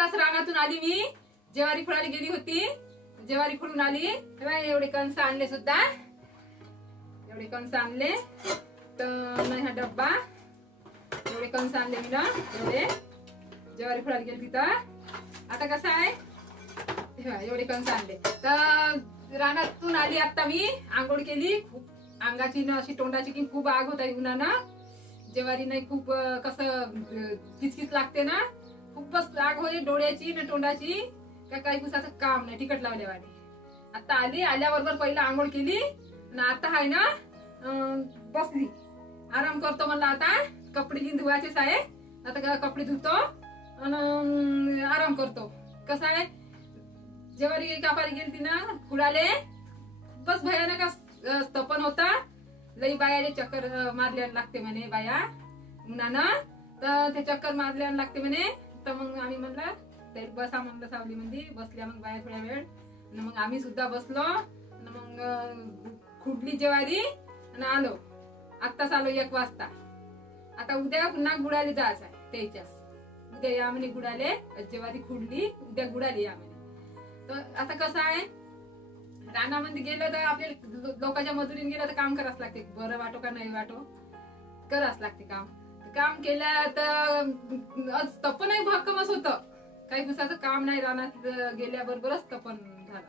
आत्ताच रानातून आली मी. जेवारी फुलाला गेली होती. जेवारी फुलून आली. एवढे कंस आणले सुद्धा. एवढे कंस आणले. तर न हा डब्बा. एवढे कंस आणले मी ना. एवढे. जेवारी फुलाला गेली तिथं आता कसं आहे? एवढे कंस आणले. तर रानातून आली आता मी. आंघोळ केली. खूप अंगाची ना अशी तोंडाची की खूप आग होत आहे उन्हानं. जेवारी नाही खूप कसं अं, किचकिच लागते ना. खूपच लाग होते डोळ्याची ना तोंडाची. का काही पुसाचं काम नाही तिकट लावल्यावानी. आता आली आल्याबरोबर पहिला आंघोळ केली आणि आता आहे ना बसली. आराम करतो म्हणलं आता कपडे घेऊन धुवायचेच आहे आता का- कपडे धुतो आणि आराम करतो. कसं आहे? जेवारी कापारी गेली ती ना खुडाले. खूपच भयानक अस- स्तपन होता. लई बायाले चक्कर अं, मारल्यानं लागते म्हणे बाया. उन्हानं तर ते चक्कर मारल्यानं लागते म्हणे. तर मग आम्ही म्हणलं तर बसा म्हणलं सावली म्हणजे बसल्या मग बाया थोड्या वेळ. आणि मग आम्ही सुद्धा बसलो. आणि मग खुडली जेवारी आणि आलो. आत्ताच आलो एक वाजता. आता उद्या पुन्हा गुडाले जायचं आहे त्याच्यास उद्या या म्हणे गुडाले जेवारी खुडली उद्या गुडाले या म्हणे. तर आता कसं आहे रानामध्ये गेलं तर आपल्या लोकांच्या मजुरीने गेलं तर काम करावंच लागते. बरं वाटो का नाही वाटो? करावंच लागते काम. काम केलं तर आज तपनही भक्कमच होत. काही दिवसाचं काम नाही रानात गेल्याबरोबरच तपन झालं.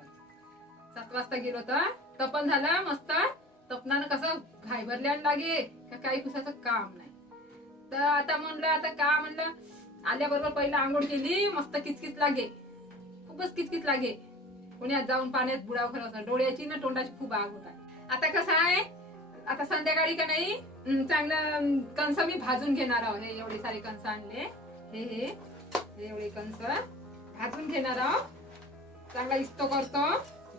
सात वाजता गेलो तर तपन झालं मस्त. तपनानं कसं घाई लागे का काही दिवसाचं काम नाही. तर आता म्हणलं आता का म्हणलं? आल्याबरोबर पहिला आंघोळ केली मस्त किचकिच लागे. खूपच किचकिच लागे. पुण्यात जाऊन पाण्यात बुडाव खरं डोळ्याची ना तोंडाची खूप आग होत आहे. आता कसं आहे? आता संध्याकाळी का नाही? चांगलं अं, कंस मी भाजून घेणार आहोत हे एवढे सारे कंस आणले. हे हे एवढे कंस भाजून घेणार आहोत चांगला इस्तो करतो.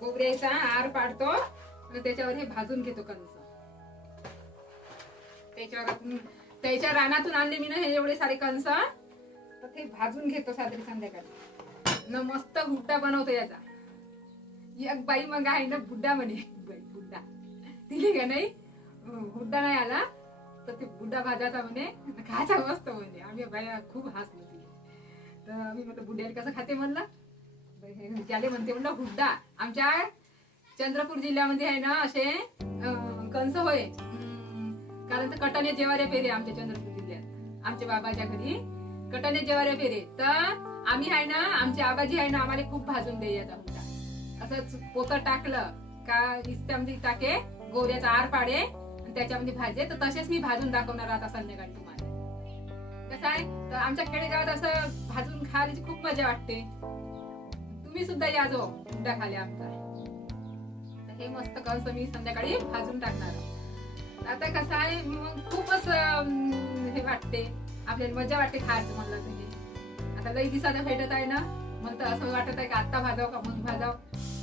गोबऱ्याचा आर पाडतो. आणि त्याच्यावर हे भाजून घेतो कंस. त्याच्यावर त्याच्या रानातून आणले मी ना हे एवढे सारे कंस. तर ते भाजून घेतो साधारण संध्याकाळी. न मस्त गुड्डा बनवतो याचा. एक बाई मग आहे ना बुड्डा म्हणे. बाई बुड्डा दिली का नाही अं, नाही आला. तर ते बुड्डा भाजायचा म्हणे खायचा मस्त म्हणे. आम्ही बाया खूप हसलो तिथे तर आम्ही म्हटलं बुड्याला कसं खाते? म्हणलं. त्याले म्हणते म्हणलं हुड्डा आमच्या चंद्रपूर जिल्ह्यामध्ये आहे ना असे कंस होय. कारण तर कटाने जेवाऱ्या पेरे आमच्या चंद्रपूर जिल्ह्यात. आमच्या बाबाच्या घरी कटाने जेवाऱ्या पेरे. तर आम्ही आहे ना आमचे आबाजी आहे ना आम्हाला खूप भाजून दे हुड्डा असंच पोतं टाकलं. का इस्त्यामध्ये म्हणजे टाके गोऱ्याचा आर पाडे त्याच्यामध्ये भाजे तर तसेच मी भाजून दाखवणार आता संध्याकाळी तुम्हाला. कसं आहे? तर आमच्या खेडेगावात असं भाजून खायची खूप मजा वाटते. तुम्ही सुद्धा या जो हुंडा खाली आमचा. हे मस्त कंस मी संध्याकाळी भाजून टाकणार. आता कसं आहे मग खूपच हे वाटते. आपल्याला मजा वाटते खायचं म्हणलं तुम्ही आता लई दिवसाचं भेटत आहे ना मला तर असं वाटत आहे का आत्ता भाजाव का मग भाजाव?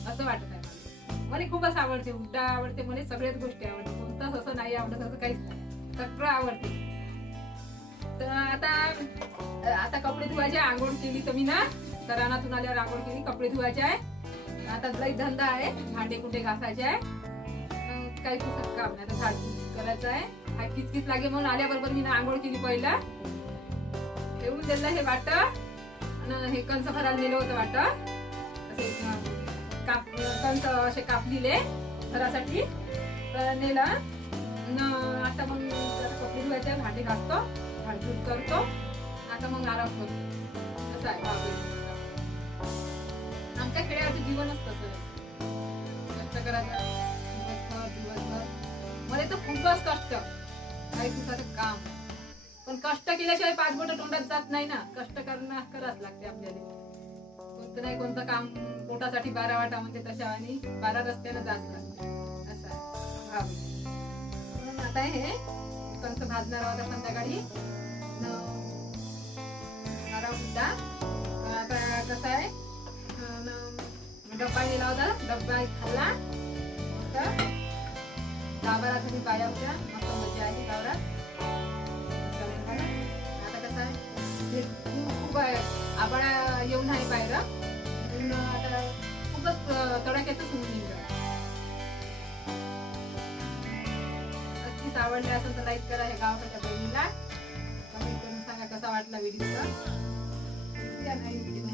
असं वाटत आहे मला. मला खूपच आवडते उड्डा आवडते मला सगळ्याच गोष्टी आवडते. कोणतंच असं नाही आवडत असं काहीच नाही सगळं आवडते. तर आता आता कपडे धुवायचे आंघोळ केली तर मी ना तर रानातून आल्यावर आंघोळ केली कपडे धुवायचे आहे. आता लई धंदा आहे भांडे कुठे घासायचे आहे. काही पुसत काम नाही आता झाड करायचं आहे. हा किचकिच लागे म्हणून आल्याबरोबर मी ना आंघोळ केली पहिला. ठेवून दिलं हे वाट. हे कंस भरायला नेलं होतं वाट. असे काप कंस असे कापलेले घरासाठी. तर नेलं. न आता मग जरा कपडे धुवायचे घासतो भांडून करतो. आता मग आराम करतो असं आहे. आमच्या खेड्यावरचं जीवन असतं कष्ट करायचं. दिवसभर दिवसभर. मला तर खूपच कष्ट. काही दिवसाचं काम. पण कष्ट केल्याशिवाय पाच बोट तोंडात जात नाही ना. कष्ट करणं करावंच लागते आपल्याला. कोणतं नाही कोणतं काम पोटासाठी बारा वाटा म्हणते तशा आणि बारा रस्त्यानं जात लागते असं आहे. म्हणून आता हे कंस भाजणार आहोत संध्याकाळी न- आराम सुद्धा आता कसं आहे? डब्बा नेला होता. डब्बा खाल्ला. तर गावाला तुम्ही पाया होत्या. मस्त मजा आली गावाला अं, तडाख्यातच होऊन निघलं नक्कीच आवडले असेल तर लाईक करा हे गावाकडच्या बहिणीला. कमेंट करून सांगा कसा वाटला व्हिडिओ नाही व्हिडिओ